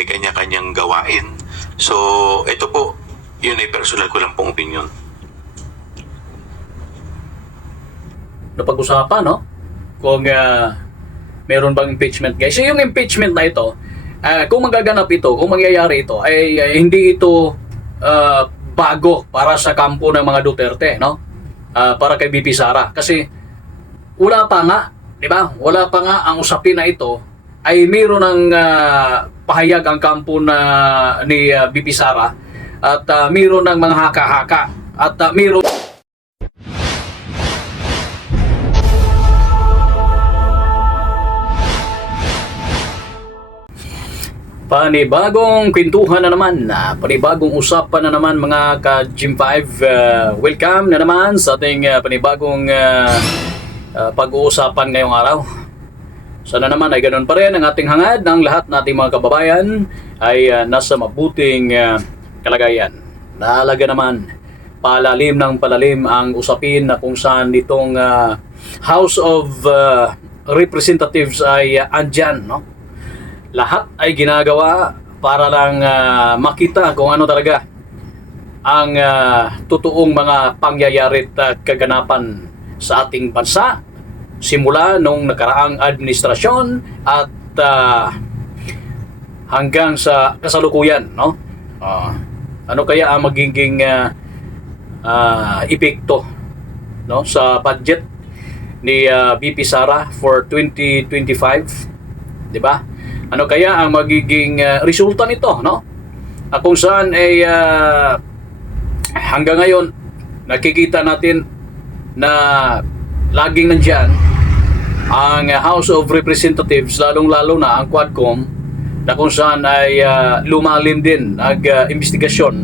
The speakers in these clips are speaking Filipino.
may kanya-kanyang gawain. So, ito po, yun ay personal ko lang pong opinion. Napag-usapan, no? Kung meron bang impeachment, guys. So, yung impeachment na ito, kung magaganap ito, kung mangyayari ito, ay hindi ito bago para sa kampo ng mga Duterte, no? Para kay BP Sara. Kasi wala pa nga, di ba? Wala pa nga ang usapin na ito ay mayroon ng pahayag ang kampo na ni BP Sara at mayroon ng mga haka-haka at mayroon panibagong kwentuhan na naman, panibagong usapan na naman mga ka-Gym 5. Welcome na naman sa ating panibagong pag-uusapan ngayong araw. Sana naman ay ganoon pa rin ang ating hangad ng lahat nating mga kababayan ay nasa mabuting kalagayan. Naalaga naman, palalim ng palalim ang usapin na kung saan itong House of Representatives ay andyan, no? Lahat ay ginagawa para lang makita kung ano talaga ang totoong mga pangyayari at kaganapan sa ating bansa simula nung nakaraang administrasyon at hanggang sa kasalukuyan, no? Ano kaya ang magiging epekto, no, sa budget ni BP Sara for 2025, di ba? Ano kaya ang magiging resulta nito, no? Kung saan ay hanggang ngayon nakikita natin na laging nandyan ang House of Representatives, lalong-lalo na ang Quadcom, na kung saan ay lumalim din ang investigasyon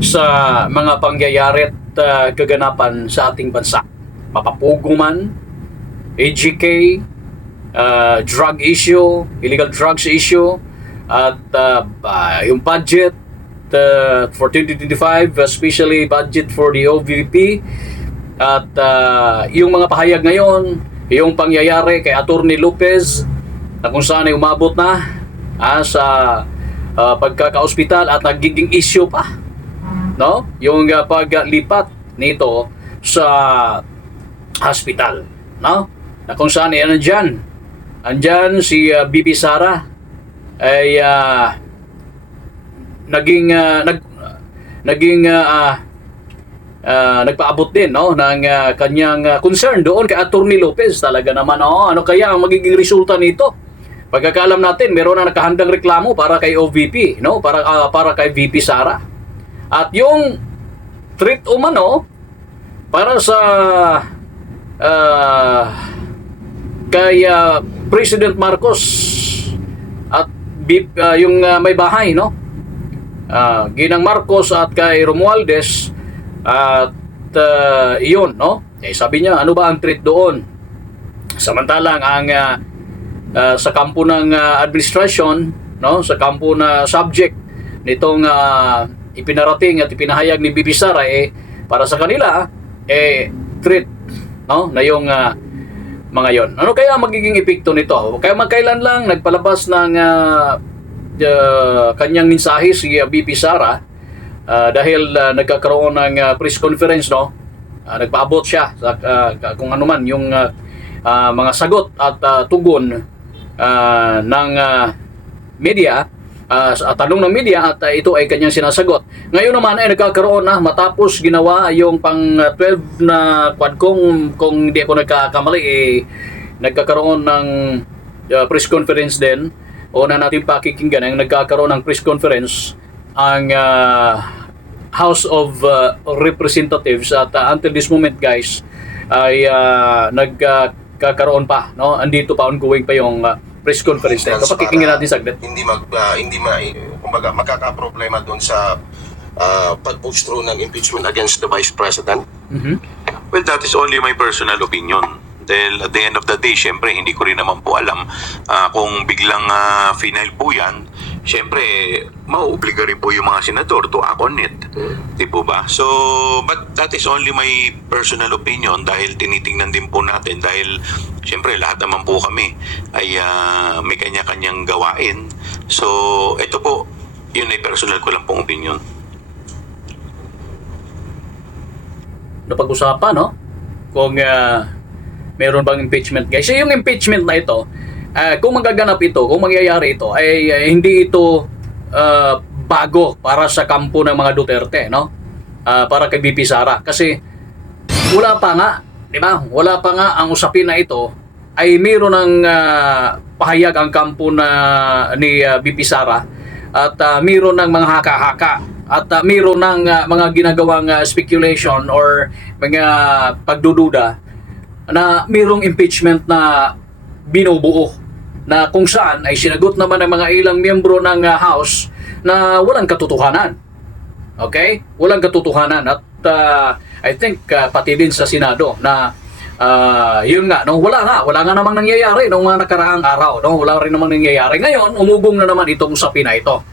sa mga pangyayari at kaganapan sa ating bansa. Mapapugo man, AGK, drug issue, illegal drugs issue, at yung budget for 2025, especially budget for the OVP, at yung mga pahayag ngayon, yung pangyayari kay Atty. Lopez na kung saan ay umabot na sa pagkaka-ospital at nagiging issue pa, no? Yung paglipat nito sa hospital, no? Na kung saan ay andyan si BP Sara ay nagpaabot din, no, ng kanyang concern doon kay Atty. Lopez. Talaga naman, ano kaya ang magiging resulta nito? Pagkakaalam natin, meron na nakahandang reklamo para kay OVP, no, para kay VP Sara. At yung threat umano para sa kay President Marcos at yung may bahay, no? Ginang Marcos at kay Romualdez at iyon, no? Sabi niya, ano ba ang threat doon? Samantalang ang sa kampo ng administration, no? Sa kampo na subject nitong ipinarating at ipinahayag ni BP Sara, para sa kanila threat, no? Na yung mga yon. Ano kaya magiging epekto nito? Kaya magkailan lang nagpalabas ng kanyang mensahe si BP Sara dahil nagkakaroon ng press conference, no? Nagpaabot siya sa kung ano man yung mga sagot at tugon ng media, tanong ng media, at ito ay kanyang sinasagot. Ngayon naman ay nagkakaroon na matapos ginawa yung pang 12 na Quadcom, kung hindi ako nagkakamali, nagkakaroon ng press conference din. Una natin pakikinggan ang nagkakaroon ng press conference ang House of Representatives at until this moment, guys, ay nagkakaroon pa, no? Andito pa, ongoing pa yung press conference na ito. Pakikinggan natin saglit. Kumbaga makaka-problema doon sa pag-push through ng impeachment against the Vice President. Well, that is only my personal opinion. Dahil at the end of the day, syempre, hindi ko rin naman po alam kung biglang final po yan, syempre, mauobliga rin po yung mga senador to act on it. Di po ba? So, but that is only my personal opinion dahil tinitingnan din po natin dahil syempre, lahat naman po kami ay may kanya-kanyang gawain. So, ito po, Yun ay personal ko lang pong opinion. Napag-usapan, no? Kung meron bang impeachment, guys. So, yung impeachment na ito, kung magaganap ito, kung mangyayari ito, ay hindi ito bago para sa kampo ng mga Duterte, no? Para kay BP Sara. Kasi wala pa nga, di ba? Wala pa nga ang usapin na ito ay mayroon ng pahayag ang kampo ni BP Sara at mayroon ng mga haka-haka at mayroon ng mga ginagawang speculation or mga pagdududa na mayroong impeachment na binubuo na kung saan ay sinagot naman ng mga ilang miyembro ng House na walang katotohanan. Okay? Walang katotohanan at I think pati din sa Senado na yun nga, no, wala nga namang nangyayari nung mga nakaraang araw, no, wala rin namang nangyayari. Ngayon, umugong na naman itong usapin na ito.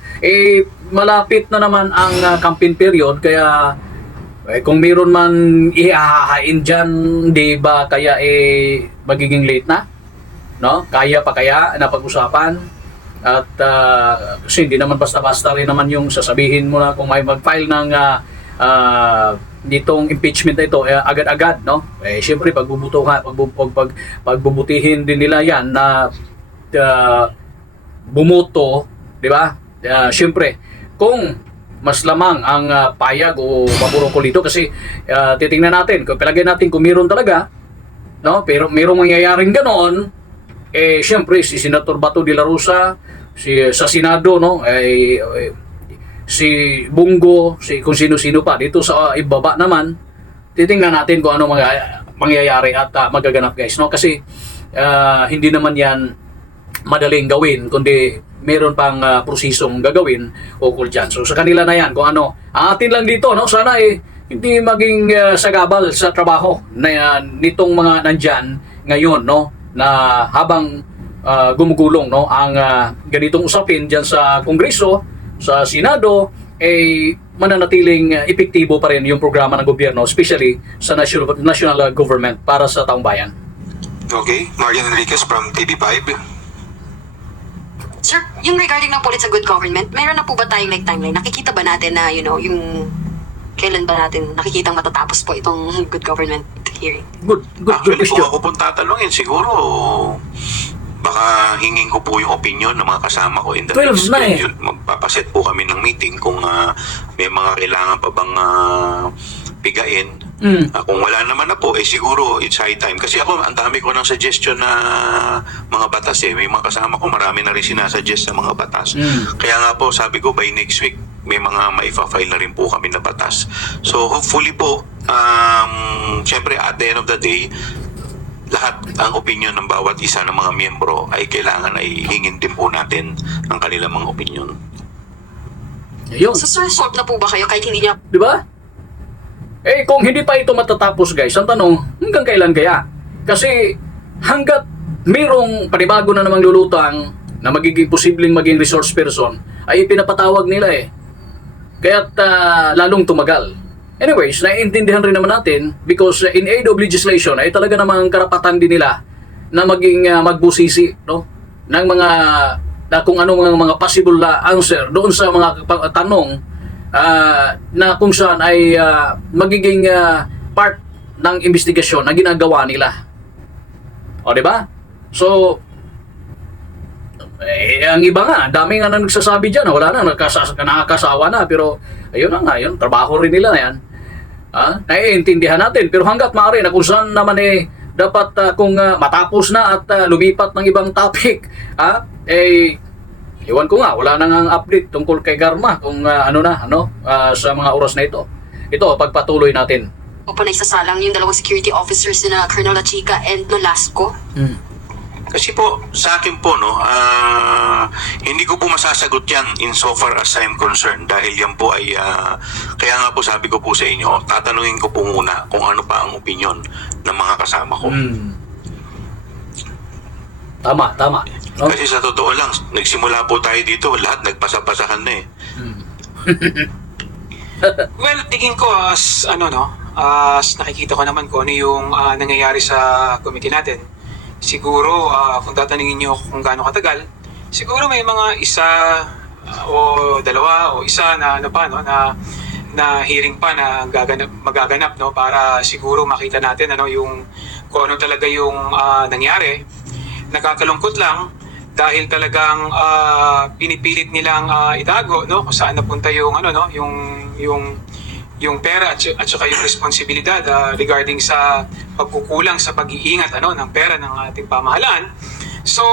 Malapit na naman ang campaign period, kaya kung meron man ihahain dyan, di ba kaya magiging late na? No? Kaya pa kaya na pag-usapan? At kasi hindi naman basta-basta rin naman yung sasabihin mo na kung may mag-file ng nitong impeachment na ito agad-agad, no? Siyempre pagbubutihin din nila yan na bumoto, di ba? Siyempre kung mas lamang ang payag o paboroko dito kasi titingnan natin, kung palagay natin kung meron talaga, no? Pero merong mangyayaring ganoon, siyempre si Senator Bato de la Rosa, sa Senado, no? Si Bungo, kung sino-sino pa dito sa ibaba naman, titingnan natin kung ano mangyayari at magaganap, guys, no? Kasi hindi naman yan madaling gawin, kundi meron pang prosesong gagawin ukol dyan. So sa kanila na yan kung ano. Ang atin lang dito, no? Sana hindi maging sagabal sa trabaho na nitong mga nandyan ngayon, no? Na habang gumugulong, no, ang ganitong usapin dyan sa Kongreso, sa Senado, mananatiling epektibo pa rin yung programa ng gobyerno, especially sa national government para sa taong bayan. Okay, Marian Enriquez from TV5. Sir, yung regarding ng Pulit sa Good Government, meron na po ba tayong timeline? Nakikita ba natin na, yung kailan ba natin nakikitang matatapos po itong Good Government hearing? Good Actually, question. kung ako pong tatanungin, siguro baka hingin ko po yung opinion ng mga kasama ko in the 12 next na schedule. Magpapaset po kami ng meeting kung may mga kailangan pa bang pigain. Kung wala naman na po, siguro it's high time. Kasi ako, ang dami ko ng suggestion na mga batas May mga kasama ko, marami na rin sinasuggest sa mga batas. Kaya nga po, sabi ko, by next week, may mga maifa-file na rin po kami na batas. So, hopefully po, syempre, at the end of the day, lahat ang opinion ng bawat isa ng mga miyembro ay kailangan ay hingin din po natin ang kanilang mga opinion. Ayun. So sir, solve na po ba kayo kahit hindi niya Di ba? Kung hindi pa ito matatapos, guys, ang tanong, hanggang kailan kaya? Kasi hanggat mayroong panibago na namang lulutang na magiging posibleng maging resource person, ay pinapatawag nila Kaya't lalong tumagal. Anyways, naiintindihan rin naman natin because in aid of legislation ay talaga namang karapatan din nila na maging magbusisi, no? Ng mga kung ano mga possible answer doon sa mga tanong na kung saan ay magiging part ng investigasyon na ginagawa nila. O, di ba? So, ang iba nga, dami nga na nagsasabi dyan, wala na, nakakasawa na, pero ayun na nga, yun, trabaho rin nila na yan. Naiintindihan natin, pero hanggat maaari na kung saan naman dapat kung matapos na at lumipat ng ibang topic, iwan ko nga, wala na nga update tungkol kay Garma kung sa mga oras na ito. Ito, pagpatuloy natin. o po naisasalang yung dalawang security officers na Colonel Lachica and Nolasco? Kasi po, sa akin po, hindi ko po masasagot yan insofar as I'm concerned dahil yan po ay, kaya nga po sabi ko po sa inyo, tatanungin ko po muna kung ano pa ang opinion ng mga kasama ko. Tama. No? Kasi sa totoo lang, nagsimula po tayo dito, lahat nagpasapasahan na Well, tingin ko as nakikita ko naman kung ano yung nangyayari sa committee natin. Siguro, kung tatanungin niyo kung gaano katagal, siguro may mga isa o dalawa o isa na ano pa no na hearing pa na magaganap no para siguro makita natin ano yung kung ano talaga yung nangyari. Nakakalungkot lang dahil talagang pinipilit nilang itago no kung saan napunta yung ano no yung pera at saka yung responsibilidad regarding sa pagkukulang sa pag-iingat ano ng pera ng ating pamahalaan. So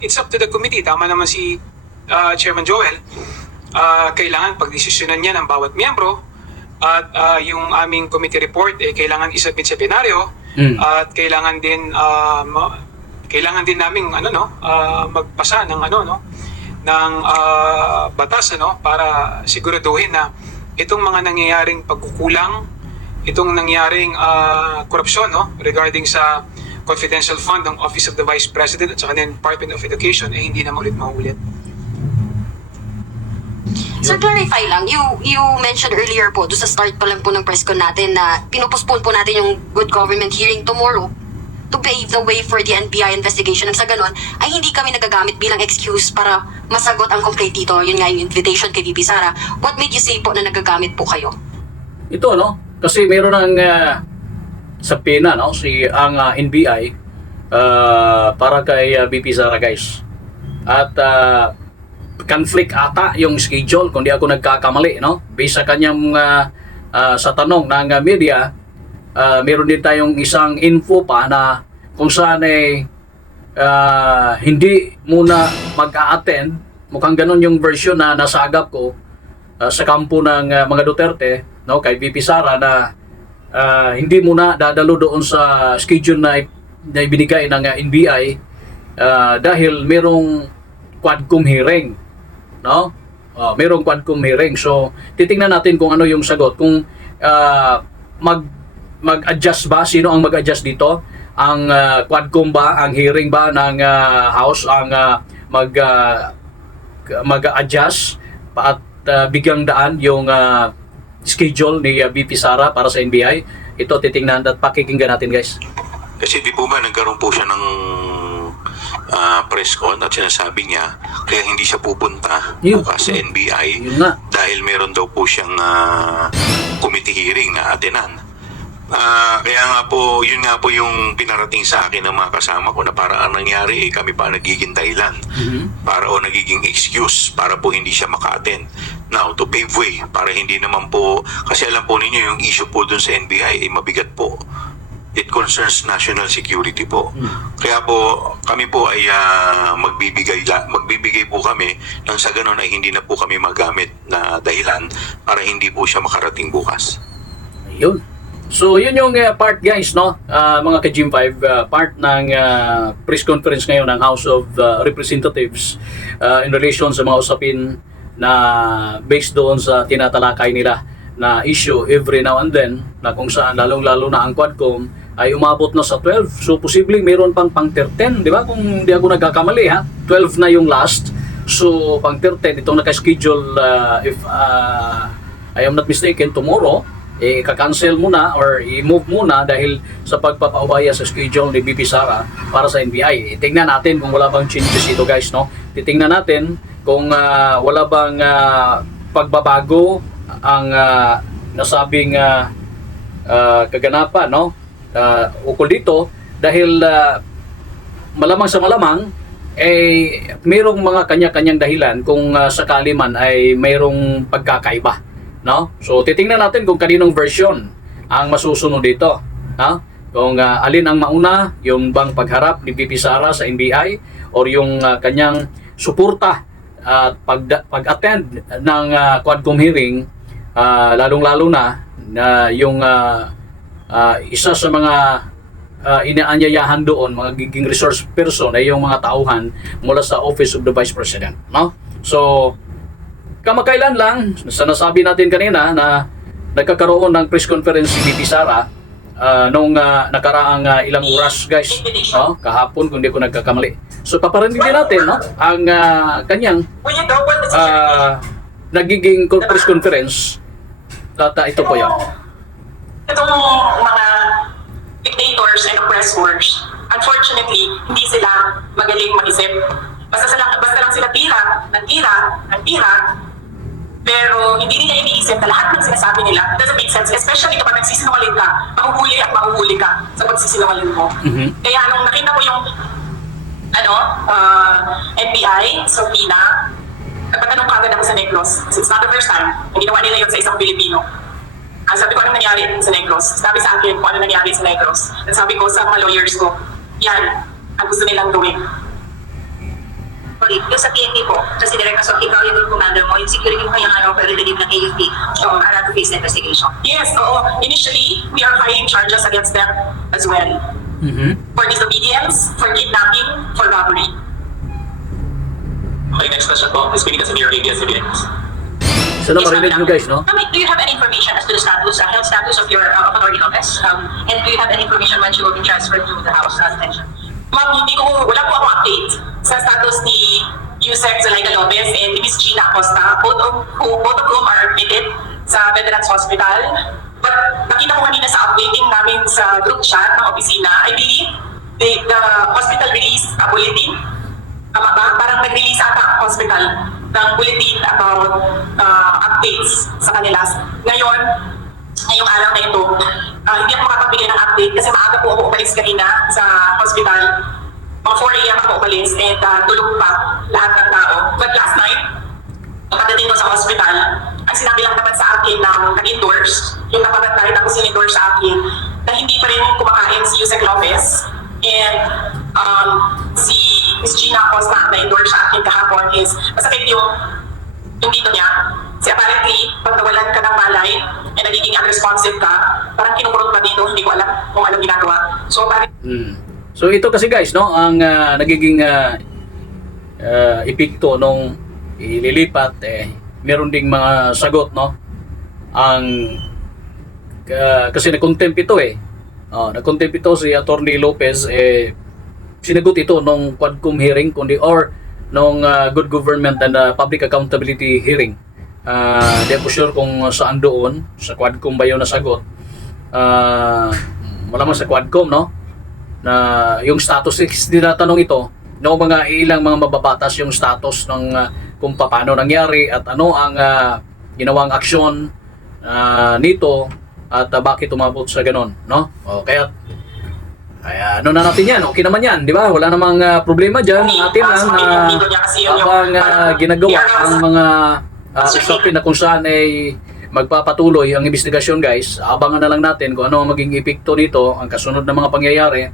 it's up to the committee. Tama naman si Chairman Joel. Kailangan pagdesisyonan niya ng bawat miyembro at yung aming committee report kailangan isubmit sa plenaryo at kailangan din naming magpasa ng ng batas para siguraduhin na itong mga nangyayaring pagkukulang, itong nangyaring korupsyon regarding sa confidential fund ng Office of the Vice President at saka ng Department of Education hindi na ulit maulit. Sir, clarify lang. You mentioned earlier po, doon sa start pa lang po ng press con natin na pinopostpone po natin yung good government hearing tomorrow to pave the way for the NBI investigation. At sa ganun, ay hindi kami nagagamit bilang excuse para masagot ang complaint dito. Yun nga yung invitation kay VP Sara. What made you say po na nagagamit po kayo? Ito, no? Kasi meron ng sa pena, no? Ang NBI para kay VP Sara, guys. At conflict ata yung schedule kung di ako nagkakamali, no? Based sa kanyang sa tanong ng media, meron din tayong isang info pa na kung saan hindi muna mag-a-attend. Mukhang ganun yung version na nasagap ko sa kampo ng mga Duterte, no, kay VP Sara na hindi muna dadalo doon sa schedule na ibinigay ng NBI dahil merong Quadcom hearing, no? Merong Quadcom hearing. So titingnan natin kung ano yung sagot, kung mag-adjust ba, sino ang mag-adjust dito, ang Quadcom ba, ang hearing ba ng House ang mag-adjust at bigyang daan yung schedule ni VP Sara para sa NBI. Ito titingnan at pakikinggan natin, guys. Kasi di po ba nagkaroon po siya ng press con at sinasabi niya kaya hindi siya pupunta bukas sa NBI dahil meron daw po siyang committee hearing na atenan. Kaya nga po, yun nga po yung pinarating sa akin ng mga kasama ko na para ang nangyari kami pa nagiging dahilan para o nagiging excuse para po hindi siya maka-attend. Now, to pave way para hindi naman po, kasi alam po ninyo yung issue po dun sa NBI ay mabigat po. It concerns national security po. Kaya po kami po ay magbibigay po kami nang sa ganun ay hindi na po kami magamit na dahilan para hindi po siya makarating bukas. Ayun. So yun yung part, guys, no, mga ka-Gym 5, part ng press conference ngayon ng House of Representatives in relation sa mga usapin na based doon sa tinatalakay nila na issue every now and then, na kung saan lalong-lalo na ang Quadcom ay umabot na sa 12. So posibleng mayroon pang 13, di ba? Kung di ako nagkakamali, 12 na yung last. So pang 13 itong naka-schedule, if I am not mistaken, tomorrow, kakancel muna or i-move muna dahil sa pagpapaubaya sa schedule ni VP Sara para sa NBI. Tingnan natin kung wala bang changes ito, guys, no? Titingnan natin kung wala bang pagbabago ang nasabing kaganapan, no? Ukol dito dahil malamang sa malamang mayroong mga kanya-kanyang dahilan kung sakali man ay mayroong pagkakaiba, no? So titingnan natin kung kaninong version ang masusunod dito, no? Kung alin ang mauna, yung bang pagharap ni VP Sara sa NBI or yung kanyang suporta at pag-attend ng Quadcom hearing, lalong-lalo na yung isa sa mga inaanyayahan doon, mga giging resource person ay yung mga tauhan mula sa Office of the Vice President, no? So kamakailan lang, sa nasabi natin kanina na nagkakaroon ng press conference si VP Sara nung nakaraang ilang oras, guys, no? Kahapon kung di ko nagkakamali. So paparinig din natin, no, ang kanyang nagiging press conference. Ito po yan. Itong mga dictators and oppressors, unfortunately, hindi sila magaling mag-isip. basta lang sila tira, pero hindi nila iniisip na lahat ng sinasabi nila doesn't make sense, especially kapag nagsisinungaling ka, mahuhuli ka sa pagsisinungaling mo. Kaya nung nakita ko yung NBI, Sofina, nagpatanong kagad ako sa Negros. It's not the first time na ginawa nila yun sa isang Pilipino. Sabi ko, anong nangyari sa Negros? Sabi sa akin kung ano nangyari sa Negros. At sabi ko sa mga lawyers ko, yan, ang gusto nilang gawin. Sorry, yung sa PNP po, kasi direct so ikaw yung commander mo, yung security mo kaya nga pero relieve ng AFP para to face the investigation. Yes, oo. Initially, we are filing charges against them as well. For disobedience, for kidnapping, for robbery. Okay, next question po. Speaking as a Mayor ABS-CBN. So naparinig nyo guys, no? Do you have any information as to the status, health status of your authority office? And do you have any information when she will be transferred to the House as mentioned? Ma'am, wala po akong update sa status ni Yusek Zalaida Lopez and Miss Gina Acosta, both of whom are admitted sa Veterans Hospital. But nakita ko kanina sa updating namin sa group chat ng opisina, I believe the hospital released a bulletin. Tama ba? Parang nag-release ata ang hospital ng bulletin about updates sa kanila. Ngayon, ngayong araw na ito, hindi ako makapabigay ng update kasi maaga po ako umalis kanina sa hospital. Mga 4 a.m. ako umalis and tulog pa lahat ng tao. But last night, pagdating ko sa hospital, ang sinabi lang naman sa akin ng nag-endorse, yung nakabantay tapos in-endorse sa akin, na hindi pa rin kumakain si Yusek Lopez and si Miss Gina Acosta na endorse sa akin kahapon is masakit yung dito niya. Kasi apparently, pag nawalan ka ng malay and nagiging unresponsive ka, parang kinukurot pa dito, hindi ko alam kung anong ginagawa. So, parang... So ito kasi guys, no, ang nagiging epekto nung ililipat, meron ding mga sagot, no? Kasi nag-contempt ito nag-contempt ito si Attorney Lopez, sinagot ito nung Quadcom hearing, or nung Good Government and Public Accountability hearing. Di ako sure kung saan doon, sa Quadcom ba yun nasagot. Malamang sa Quadcom, no? Na yung status, tinatanong ito, no, mga ilang mga mababatas yung status ng kung paano nangyari at ano ang ginawang aksyon nito at bakit umabot sa ganon, no? O kaya ano na natin yan, okay naman yan, di ba? Wala namang problema dyan. Atin lang habang ginagawa ang mga usapin na kung saan ay magpapatuloy ang investigasyon guys, abangan na lang natin kung ano ang maging epekto nito, ang kasunod na mga pangyayari,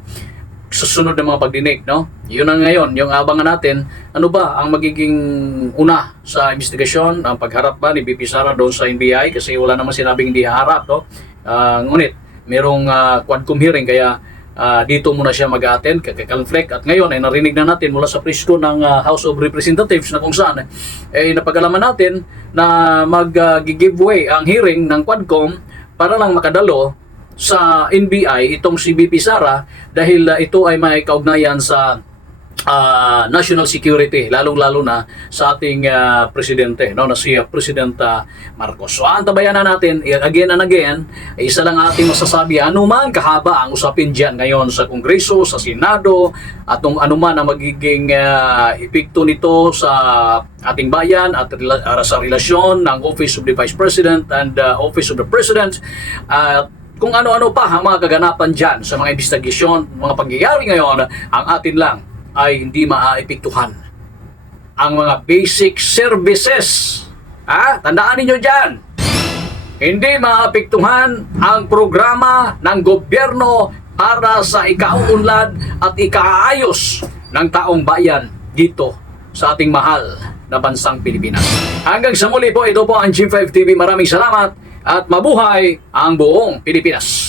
susunod na mga pagdinig, no? Yun ang ngayon, yung abangan natin, ano ba ang magiging una sa investigasyon, ang pagharap ba ni BP Sara doon sa NBI, kasi wala naman sinabing hindi haharap, no? Ngunit, merong Quadcom hearing, kaya dito muna siya mag-attend, conflict. At ngayon ay narinig na natin mula sa presko ng House of Representatives na kung saan napagalaman natin na mag-giveaway ang hearing ng Quadcom para lang makadalo sa NBI itong si BP Sara dahil ito ay may kaugnayan sa national security, lalong-lalo na sa ating presidente, no, na si President Marcos. So, antabayan na natin, again and again, isa lang ating masasabi, anuman kahaba ang usapin dyan ngayon sa Kongreso, sa Senado, at anuman ang magiging epekto nito sa ating bayan at sa relasyon ng Office of the Vice President and Office of the President, kung ano-ano pa ang mga kaganapan dyan sa mga investigasyon, mga pangyayari ngayon, ang atin lang ay hindi maaapektuhan ang mga basic services. Tandaan ninyo dyan, hindi maaapektuhan ang programa ng gobyerno para sa ikauunlad at ikaayos ng taong bayan dito sa ating mahal na bansang Pilipinas. Hanggang sa muli po, ito po ang G5 TV. Maraming salamat at mabuhay ang buong Pilipinas.